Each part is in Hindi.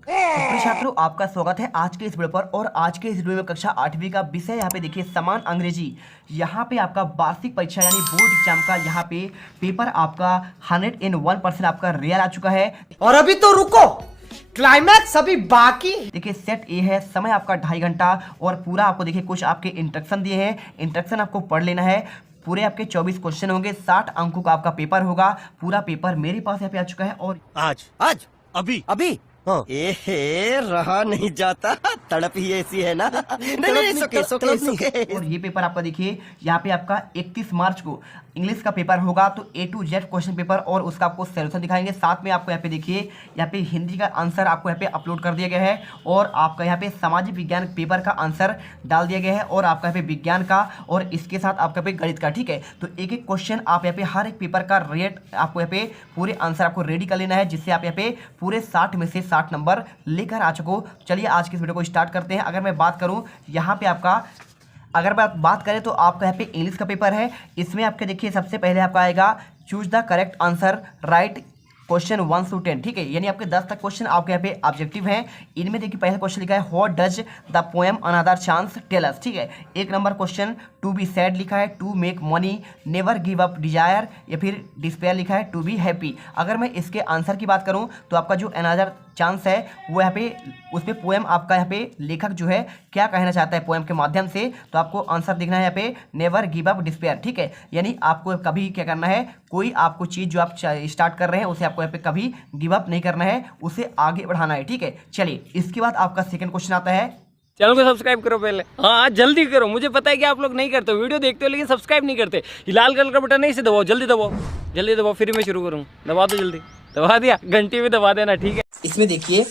प्रिय छात्रों, आपका स्वागत है आज के इस वीडियो पर। और आज के इस वीडियो में कक्षा 8वीं का विषय यहाँ पे देखिए समान अंग्रेजी। यहाँ पे आपका वार्षिक परीक्षा यानी बोर्ड एग्जाम का यहाँ पे पेपर आपका 101% आपका रियल आ चुका है। और अभी तो रुको, क्लाइमैक्स अभी बाकी। देखिए सेट ए है, समय आपका 2.5 घंटा और पूरा आपको देखिए कुछ आपके इंस्ट्रक्शन दिए हैं, इंस्ट्रक्शन आपको पढ़ लेना है। पूरे आपके 24 क्वेश्चन होंगे, 60 अंकों का आपका पेपर होगा। पूरा पेपर मेरे पास यहाँ पे आ चुका है और आज अभी हाँ। रहा नहीं जाता, तड़प ही ऐसी है ना। नहीं, सोके। और ये पेपर आपका देखिए यहाँ पे आपका 31 मार्च को इंग्लिश का पेपर होगा, तो A to Z question paper और उसका आपको सोल्यूशन दिखाएंगे। साथ में आपको यहाँ पे देखिए यहाँ पे हिंदी का आंसर आपको यहाँ पे अपलोड कर दिया गया है और आपका यहाँ पे सामाजिक विज्ञान पेपर का आंसर डाल दिया गया है और आपका यहाँ पे विज्ञान का और इसके साथ आपका पे गणित का। ठीक है, तो एक एक क्वेश्चन आप यहाँ पे हर एक पेपर का रेट आपको यहाँ पे पूरे आंसर आपको रेडी कर लेना है, जिससे आप यहाँ पे पूरे 60 में से 60 नंबर लेकर आ चुको। चलिए आज की इस वीडियो को स्टार्ट करते हैं। अगर मैं बात करूं यहाँ पे आपका, अगर बात करें तो आपका यहाँ पे इंग्लिश का पेपर है। इसमें आपके देखिए सबसे पहले आपका आएगा choose the correct answer, right question 1 to 10। ठीक है, यानी आपके 10 तक क्वेश्चन आपके यहाँ पे ऑब्जेक्टिव हैं। इनमें देखिए पहला क्वेश्चन लिखा है what does the poem another chance tell us. ठीक है, 1 number question to be sad लिखा है, to make money, never give up desire या फिर डिस्पेयर लिखा है, टू बी हैप्पी। अगर मैं इसके आंसर की बात करूं तो आपका जो अनदर चांस है वो यहाँ पे उस पर पोएम आपका यहाँ पे लेखक जो है क्या कहना चाहता है पोएम के माध्यम से, तो आपको आंसर दिखना है यहाँ पे नेवर गिव अप डिस्पेयर। ठीक है, यानी आपको कभी क्या करना है, कोई आपको चीज़ जो आप स्टार्ट कर रहे हैं उसे आपको यहाँ पे कभी गिव अप नहीं करना है, उसे आगे बढ़ाना है। ठीक है, चलिए इसके बाद आपका सेकंड क्वेश्चन आता है। चैनल को सब्सक्राइब करो पहले, हाँ जल्दी करो। मुझे पता है कि आप लोग नहीं करते हो, वीडियो देखते हो लेकिन सब्सक्राइब नहीं करते। ये लाल कलर का बटन नहीं, इसे दबाओ, जल्दी दबाओ, फिर मैं शुरू करूँ। दबा दो जल्दी, दबा दिया, घंटी भी दबा देना। ठीक है, इसमें देखिए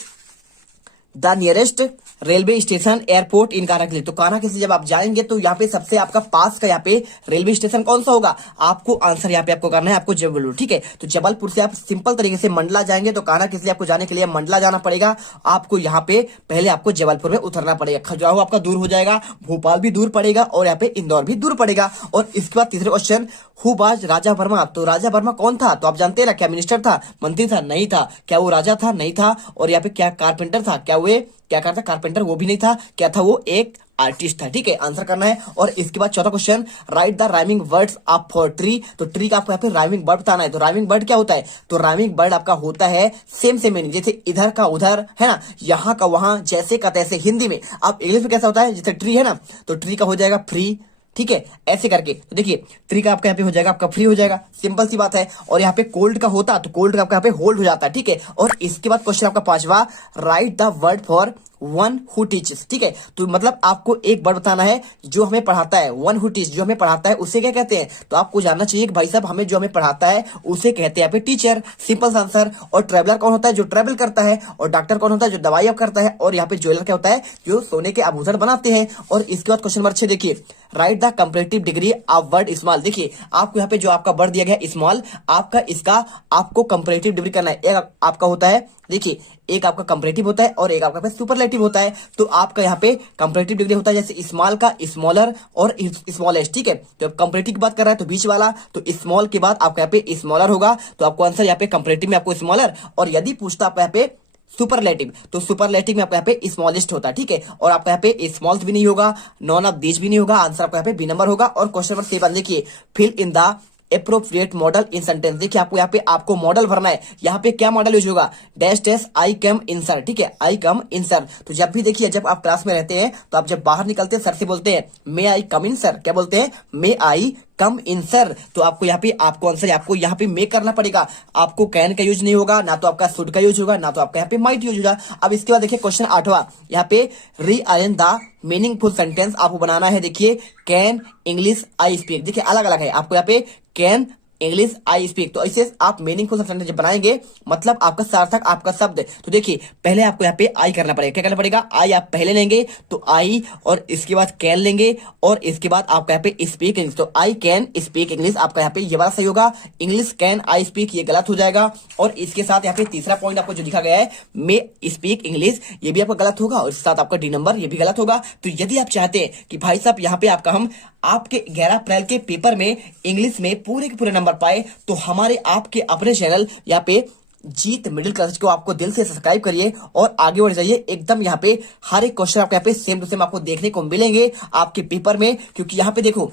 the nearest railway station airport in Karakali. तो काराकली से जब आप जाएंगे तो यहाँ पे सबसे आपका पास का यहाँ पे रेलवे स्टेशन कौन सा होगा, आपको आंसर यहाँ पे आपको करना है, आपको जबलपुर। ठीक है, तो जबलपुर से आप सिंपल तरीके से मंडला जाएंगे तो काराकली से आपको जाने के लिए मंडला जाना पड़ेगा। आपको यहाँ पे पहले आपको जबलपुर में उतरना पड़ेगा। खजुराहो आपका दूर हो जाएगा, भोपाल भी दूर पड़ेगा और यहाँ पे इंदौर भी दूर पड़ेगा। और इसके बाद तीसरे क्वेश्चन हु वाज राजा वर्मा। तो राजा वर्मा कौन था, तो आप जानते हैं ना, क्या मिनिस्टर था, मंत्री था, नहीं था। क्या वो राजा था, नहीं था। और यहाँ पे क्या कारपेंटर था, क्या वो क्या करता कारपेंटर, वो भी नहीं था। क्या था, वो एक आर्टिस्ट था। ठीक है, आंसर करना है। और इसके बाद चौथा question right the rhyming words of for tree. तो ट्री का आपको यहाँ पे राइमिंग वर्ड बताना है। तो राइमिंग वर्ड क्या होता है, तो राइमिंग वर्ड आपका होता है सेम मीनिंग, जैसे इधर का उधर है ना, यहाँ का वहां, जैसे का तैसे। हिंदी में अब इंग्लिश में कैसा होता है, जैसे ट्री है ना, तो ट्री का हो जाएगा फ्री। ठीक है, ऐसे करके। तो देखिए ट्री का आपका यहाँ पे हो जाएगा आपका फ्री हो जाएगा, सिंपल सी बात है। और यहाँ पे कोल्ड का होता तो कोल्ड का आपका यहाँ पे होल्ड हो जाता है। ठीक है, और इसके बाद क्वेश्चन आपका पांचवा right the word for one who teaches. ठीक है, तो मतलब आपको एक वर्ड बताना है जो हमें पढ़ाता है, वन हु टीच, जो हमें पढ़ाता है उसे क्या कहते हैं। तो आपको जानना चाहिए कि भाई साहब हमें जो हमें पढ़ाता है उसे कहते हैं यहाँ पे टीचर, सिंपल आंसर। और ट्रेवलर कौन होता है, जो ट्रेवल करता है। और डॉक्टर कौन होता है, जो दवाई करता है। और यहाँ पे ज्वेलर क्या होता है, जो सोने के आभूषण बनाते हैं। और इसके बाद क्वेश्चन नंबर 6 देखिए right the comparative degree of word small. देखिए आपको यहाँ पे जो आपका वर्ड दिया गया स्मॉल, आपका इसका आपको कंपैरेटिव डिग्री करना है। एक आपका होता है, देखिए एक आपका कंपैरेटिव होता है और एक आपका सुपरलेटिव होता है। तो आपका यहाँ पे कंपैरेटिव डिग्री होता है जैसे स्मॉल का स्मॉलर और स्मॉलेस्ट। ठीक है, तो अब कंपैरेटिव की बात कर रहा है तो बीच वाला, तो स्मॉल के बाद आपका यहाँ पे स्मॉलर होगा। तो आपको आंसर यहाँ पे कंपैरेटिव में आपको स्मॉलर, और यदि पूछता आपका यहाँ पे सुपरलेटिव, तो सुपरलेटिव में आपका यहाँ पे स्मॉलेस्ट होता है। ठीक है, और आपका यहाँ पे स्मॉल्स भी नहीं होगा, नॉन ऑफ दीज भी नहीं होगा, आंसर आपका यहाँ पे बी नंबर होगा। और क्वेश्चन नंबर 7 देखिए fill in the appropriate modal in sentence. देखिए आपको यहाँ पे आपको मॉडल भरना है। यहाँ पे क्या मॉडल यूज होगा, dash dash I come in sir. ठीक है, आई कम इन सर। तो जब भी देखिए जब आप क्लास में रहते हैं तो आप जब बाहर निकलते हैं सर से बोलते हैं मे आई कम इन सर। क्या बोलते हैं, मे आई कम इन सर। तो आपको यहाँ पे आपको आंसर आपको यहाँ पे मेक करना पड़ेगा। आपको कैन का यूज नहीं होगा, ना तो आपका शुड का यूज होगा, ना तो आपका यहाँ पे माइट यूज होगा। अब इसके बाद देखिए क्वेश्चन 8वां, यहाँ पे रीअरेंज द मीनिंगफुल सेंटेंस आपको बनाना है। देखिए कैन इंग्लिश आई स्पीक। देखिए अलग अलग है, आपको यहाँ पे कैन इंग्लिश आई स्पीक। तो ऐसे आप मीनिंगफुल सेंटेंस जब बनाएंगे मतलब आपका सार्थक आपका शब्द। तो देखिए पहले आपको यहाँ पे आई करना पड़ेगा। क्या करना पड़ेगा, आई आप पहले लेंगे तो आई, और इसके बाद कैन लेंगे, और इसके बाद आपका यहाँ पे स्पीक इंग्लिश। तो आई कैन स्पीक इंग्लिश आपका यहाँ पे ये वाला सही होगा। इंग्लिश कैन आई स्पीक ये गलत हो जाएगा। और इसके साथ यहाँ पे तीसरा पॉइंट आपको जो लिखा गया है मे स्पीक इंग्लिश, ये भी आपका गलत होगा। और इसके साथ आपका डी नंबर ये भी गलत होगा। तो यदि आप चाहते हैं कि भाई साहब यहाँ पे आपका हम आपके 11 अप्रैल के पेपर में इंग्लिश में पूरे के पूरे नंबर पाए, तो हमारे आपके अपने चैनल यहाँ पे जीत मिडिल क्लास को आपको दिल से सब्सक्राइब करिए और आगे बढ़ जाइए। एकदम यहाँ पे हर एक क्वेश्चन आपको यहाँ पे सेम टू सेम आपको देखने को मिलेंगे आपके पेपर में, क्योंकि यहाँ पे देखो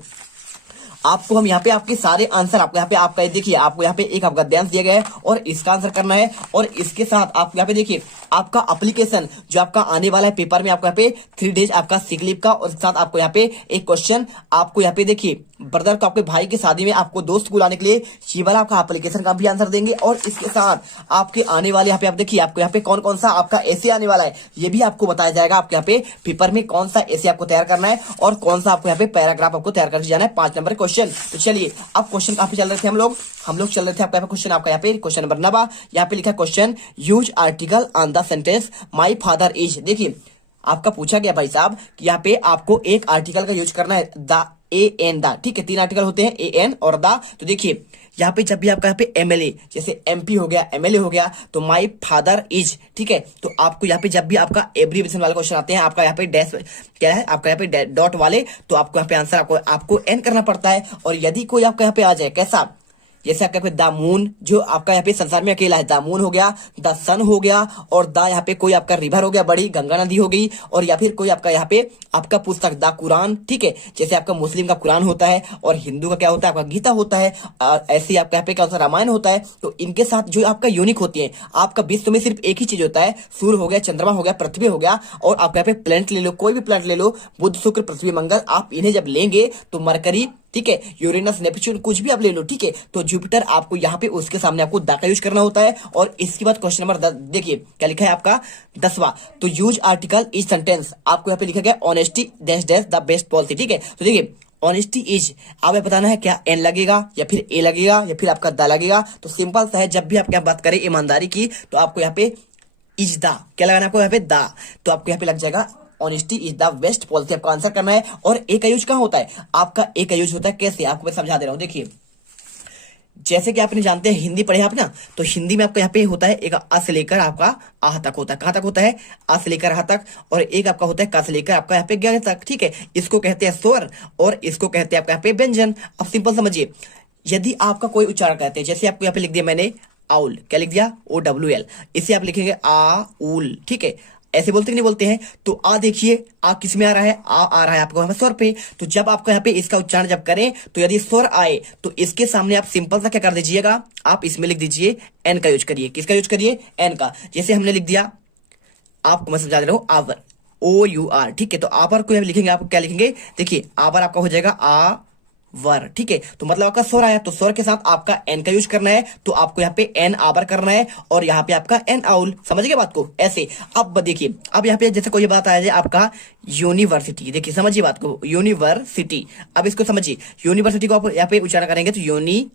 आपको हम यहाँ पे आपके सारे आंसर आपको यहाँ पे आपका देखिए आपको यहाँ पे एक आपका गद्यांश दिया गया है और इसका आंसर करना है। और इसके साथ आप यहाँ पे देखिए आपका एप्लीकेशन जो आपका आने वाला है पेपर में, आपको यहाँ पे 3 डेज आपका सिक लीव का, और साथ आपको यहाँ पे एक क्वेश्चन आपको यहाँ पे देखिए ब्रदर को आपके भाई की शादी में आपको दोस्त बुलाने के लिए ये वाला आपका एप्लीकेशन का भी आंसर देंगे। और इसके साथ आपके आने वाले यहाँ पे आप देखिए आपको यहाँ पे कौन कौन सा आपका ऐसे आने वाला है ये भी आपको बताया जाएगा। आपके यहाँ पे पेपर में कौन सा ऐसे आपको तैयार करना है और कौन सा आपको यहाँ पे पैराग्राफ आपको तैयार करके जाना है 5 नंबर क्वेश्चन। तो चलिए अब क्वेश्चन काफी चल रहे थे हम लोग चल रहे थे आपका क्वेश्चन आपका यहाँ पे क्वेश्चन नंबर 9 यहाँ पे लिखा question use article on the sentence my father is. देखिए आपका पूछा गया भाई साहब कि यहाँ पे आपको एक आर्टिकल का यूज करना है द ए एन द, ठीक है 3 आर्टिकल होते हैं ए एन और द। तो देखिए यहाँ पे जब भी आपका यहाँ पे एमएलए जैसे एमपी हो गया एमएलए हो गया तो माई फादर इज, ठीक है। तो आपको यहाँ पे जब भी आपका एब्रीविएशन वाले क्वेश्चन आते हैं आपका यहाँ पे डैश क्या है आपका यहाँ पे डॉट वाले, तो आपको यहाँ पे आंसर आपको एन करना पड़ता है। और यदि कोई आपका यहाँ पे आ जाए कैसा जैसे आपका द मून जो आपका यहाँ पे संसार में अकेला है, द मून हो गया, द सन हो गया, और द यहाँ पे कोई आपका रिवर हो गया बड़ी गंगा नदी हो गई, और या फिर कोई आपका यहाँ पे आपका पुस्तक द कुरान, ठीक है जैसे आपका मुस्लिम का कुरान होता है और हिंदू का क्या होता है आपका गीता होता है, ऐसे ही आपका यहाँ पे क्या होता है रामायण होता है। तो इनके साथ जो आपका यूनिक होती है आपका विश्व में सिर्फ एक ही चीज होता है, सूर्य हो गया, चंद्रमा हो गया, पृथ्वी हो गया, और आपका यहाँ पे प्लेनेट ले लो, कोई भी प्लेनेट ले लो, बुध शुक्र पृथ्वी मंगल, आप इन्हें जब लेंगे तो मरकरी, ठीक है यूरेनस नेपच्यून कुछ भी आप ले लो, ठीक है तो जुपिटर आपको यहाँ पे उसके सामने आपको द का यूज करना होता है। और इसके बाद क्वेश्चन नंबर 10 देखिए क्या लिखा है आपका 10वां, तो यूज आर्टिकल इज सेंटेंस, आपको यहाँ पे लिखा गया honesty dash dash the best policy, ठीक है। तो देखिए ऑनेस्टी इज आप बताना है क्या एन लगेगा या फिर ए लगेगा या फिर आपका द लगेगा। तो सिंपल सा है, जब भी आप क्या बात करें ईमानदारी की तो आपको यहाँ पे इज द क्या लगाना है आपको यहाँ पे द, तो आपको यहाँ पे लग जाएगा honesty is the best policy, आपको आंसर करना है। और ए का यूज कहाँ होता है आपका ए का यूज होता है कैसे आपको मैं समझा दे रहा हूँ। देखिए जैसे कि आपने जानते हैं हिंदी पढ़े आप ना, तो हिंदी में आपका यहाँ पे होता है एक अ से लेकर आपका आह तक होता है, कहाँ तक होता है आ से लेकर आह तक, और एक आपका होता है का से लेकर आपका यहाँ पे ज्ञ तक, ठीक है इसको कहते हैं स्वर और इसको कहते हैं आपका यहाँ पे व्यंजन। अब सिंपल समझिए यदि आपका कोई उच्चारण कहते हैं, जैसे आपको यहाँ पे लिख दिया मैंने आउल, क्या लिख दिया OWL, इसे आप लिखेंगे आ उल, ठीक है ऐसे बोलते कि नहीं बोलते हैं। तो आ देखिए आ किस में आ रहा है, आ रहा है आपको यहाँ स्वर पे, तो जब आपको यहाँ पे इसका उच्चारण जब करें तो यदि स्वर आए तो इसके सामने आप सिंपल सा क्या कर दीजिएगा, आप इसमें लिख दीजिए एन का यूज करिए। किसका यूज करिए एन का, जैसे हमने लिख दिया आपको मैं समझा दे रहा हूँ आवर OUR, ठीक है। तो आवर को लिखेंगे आप क्या लिखेंगे, देखिए आवर आपका हो जाएगा आ वर, ठीक है तो मतलब आपका स्वर आया तो स्वर के साथ आपका एन का यूज करना है, तो आपको यहाँ पे एन आवर करना है और यहाँ पे आपका एन आउल, समझ गए बात को ऐसे। अब देखिए अब यहाँ पे जैसे कोई बात आया जाए आपका यूनिवर्सिटी, देखिए समझिए बात को यूनिवर्सिटी, अब इसको समझिए यूनिवर्सिटी को आप यहाँ पे उच्चारण करेंगे तो यूनिवर्सिटी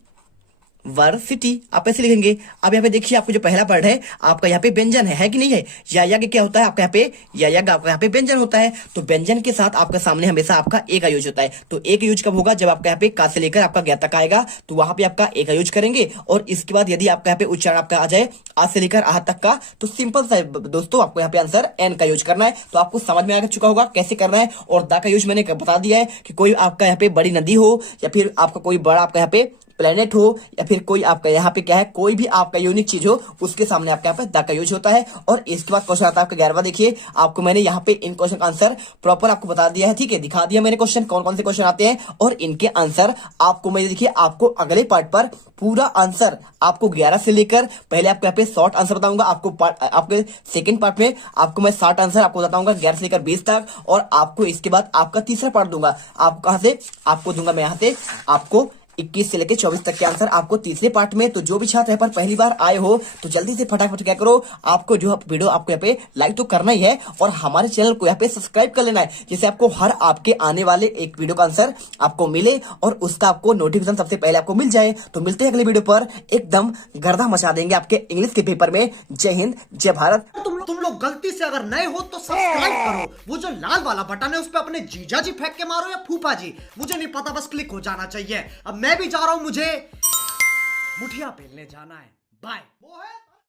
आप ऐसे लिखेंगे। अब यहाँ पे देखिए आपको जो पहला वर्ड है आपका यहाँ पे व्यंजन है कि नहीं है, या यज्ञ क्या होता है आपका यहाँ पे या यज्ञ आपका यहाँ पे व्यंजन होता है, तो व्यंजन के साथ आपका सामने हमेशा आपका ए का यूज होता है। तो ए का यूज कब होगा, जब आपका यहाँ पे का से लेकर आपका ज्ञ तक आएगा तो वहां पे आपका ए का यूज करेंगे। और इसके बाद यदि आपका यहाँ पे उच्चारण आपका आ जाए आ से लेकर आह तक का, तो सिंपल सा दोस्तों आपको यहाँ पे आंसर एन का यूज करना है। तो आपको समझ में आ चुका होगा कैसे करना है। और द का यूज मैंने बता दिया है कि कोई आपका यहाँ पे बड़ी नदी हो या फिर आपका कोई बड़ा आपका यहाँ पे प्लेनेट हो या फिर कोई आपका यहाँ पे क्या है कोई भी आपका यूनिक चीज हो उसके सामने आपके यहाँ पे द का यूज होता है। और इसके बाद क्वेश्चन आता है आपका 11वां, देखिए आपको मैंने यहाँ पे इन क्वेश्चन का आंसर प्रॉपर आपको बता दिया है, ठीक है दिखा दिया मैंने क्वेश्चन कौन कौन से क्वेश्चन आते हैं और इनके आंसर आपको मैं देखिए आपको अगले पार्ट पर पूरा आंसर आपको 11 से लेकर पहले आपको यहाँ पे शॉर्ट आंसर बताऊंगा, आपके सेकंड पार्ट में आपको मैं 60 आंसर आपको बताऊंगा 11 से लेकर 20 तक, और आपको इसके बाद आपका तीसरा पार्ट दूंगा। आपको कहां से आपको दूंगा मैं यहाँ से आपको 21 से लेकर 24 तक के आंसर आपको तीसरे पार्ट में। तो जो भी छात्र यहाँ पर पहली बार आए हो तो जल्दी से फटाफट क्या करो, आपको जो वीडियो आपको यहाँ पे लाइक तो करना ही है और हमारे चैनल को यहाँ पे सब्सक्राइब कर लेना है, जिससे आपको हर आपके आने वाले एक वीडियो का आंसर आपको मिले और उसका आपको नोटिफिकेशन सबसे पहले आपको मिल जाए। तो मिलते हैं अगले वीडियो पर, एकदम गर्दा मचा देंगे आपके इंग्लिश के पेपर में। जय हिंद जय भारत। तुम लोग गलती से अगर नए हो तो सब्सक्राइब करो, वो जो लाल वाला बटन है उस पर अपने जीजा जी फेंक के मारो या फूफा जी, मुझे नहीं पता, बस क्लिक हो जाना चाहिए। अब मैं भी जा रहा हूं, मुझे मुठिया पेलने जाना है। बाय।